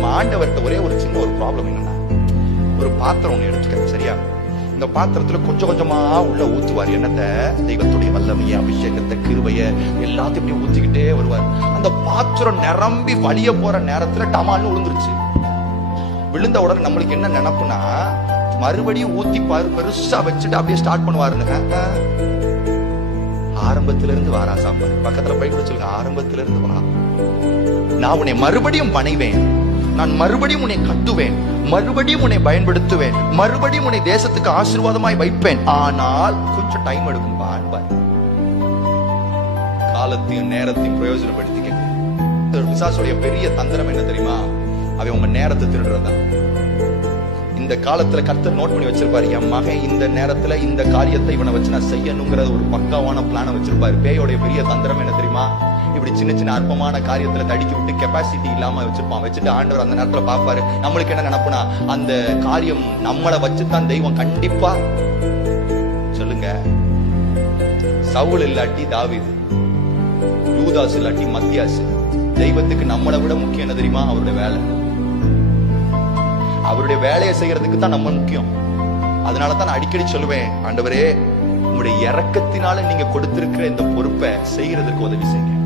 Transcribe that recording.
நம்ம ஆண்டவர்கிட்ட ஒரே ஒரு சின்ன ஒரு ப்ராப்ளம் என்னன்னா, ஒரு பாத்திரம் ஒண்ணு எடுத்துக்க, சரியா? இந்த பாத்திரத்துல கொஞ்சம் கொஞ்சமா உள்ள ஊத்துவார் என்னத்தை, தெய்வத்துடைய வல்லமைய, அபிஷேகத்தை, கிருபைய எல்லாத்தையும் இப்படி ஊத்திக்கிட்டே வருவார். அந்த பாத்திரம் நிரம்பி வழிய போற நேரத்துல டமால்னு விழுந்துருச்சு. விழுந்த உடனே நம்மளுக்கு என்ன நினைப்புனா, மறுபடியும் ஊத்தி பெருசா வச்சுட்டு அப்படியே ஸ்டார்ட் பண்ணுவாருங்க. ஆரம்பத்துல இருந்து வாரா சாப்பாடு பக்கத்துல போய் கூட சொல்லுங்க, ஆரம்பத்துல இருந்து வா, நான் உன்னை மறுபடியும் பணிவேன், நான் மறுபடியும் உன்னை கட்டுவேன், மறுபடியும் உன்னை பயன்படுத்துவேன், மறுபடியும் உன்னை தேசத்துக்கு ஆசீர்வாதமாய் வைப்பேன், ஆனால் கொஞ்சம் டைம் எடுக்கும் பார். காலத்தையும் நேரத்தையும் பிரயோஜனப்படுத்திக்க. பிசாசுடைய பெரிய தந்திரம் என்ன தெரியுமா? அவன் உங்க நேரத்தை திருடுறதான். இந்த காலத்துல கர்த்தர் நோட் பண்ணி வச்சிருப்பாரு, என் மகன் இந்த நேரத்துல இந்த காரியத்தை இவனை வச்சு நான் செய்யணுங்கிற ஒரு பக்காவான பிளான வச்சிருப்பாரு. பேயோடைய பெரிய தந்திரம் என்ன தெரியுமா? இப்படி சின்ன சின்ன அற்பமான காரியத்துல தடிக்கி விட்டு கெப்பாசிட்டி இல்லாம வச்சிருப்பான். வச்சுட்டு ஆண்டவர் அந்த நேரத்துல பாப்பாரு, நம்மளுக்கு என்ன நினைப்புனா, அந்த காரியம் நம்மளை வச்சுதான் தெய்வம் கண்டிப்பா. சொல்லுங்க, சவுல் இல்லாட்டி தாவீது, யூதாஸ் இல்லாட்டி மத்தியாசு. தெய்வத்துக்கு நம்மளை விட முக்கியம் என்ன தெரியுமா? அவருடைய வேலை. அவருடைய வேலையை செய்யறதுக்கு தான் நம்ம முக்கியம். அதனாலதான் நான் அடிக்கடி சொல்லுவேன், ஆண்டவரே உங்களுடைய இரக்கத்தினால நீங்க கொடுத்திருக்கிற இந்த பொறுப்பை செய்யறதுக்கு உதவி செய்யுங்க.